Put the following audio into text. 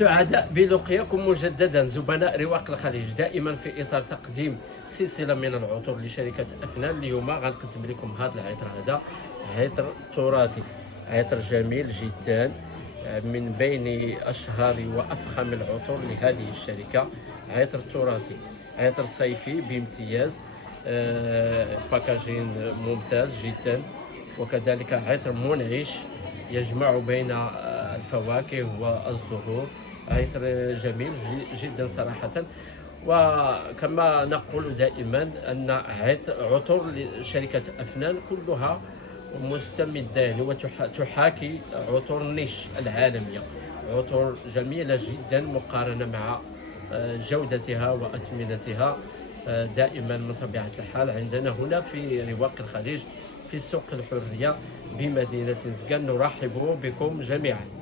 سعداء بلقياكم مجددا زبناء رواق الخليج، دائما في اطار تقديم سلسله من العطور لشركه افنان. اليوم غنقدم لكم هذا العطر، هذا عطر تراثي، عطر جميل جدا من بين اشهر وافخم العطور لهذه الشركه. عطر تراثي، عطر صيفي بامتياز، باكاجين ممتاز جدا، وكذلك عطر منعش يجمع بين الفواكه والزهور. عطر جميل جدا صراحة. وكما نقول دائما أن عطور شركة أفنان كلها مستمدة يعني وتحاكي عطور نيش العالمية، عطور جميلة جدا مقارنة مع جودتها وأثمنتها. دائما من طبيعة الحال عندنا هنا في رواق الخليج في سوق الحرية بمدينة زقان. نرحب بكم جميعا.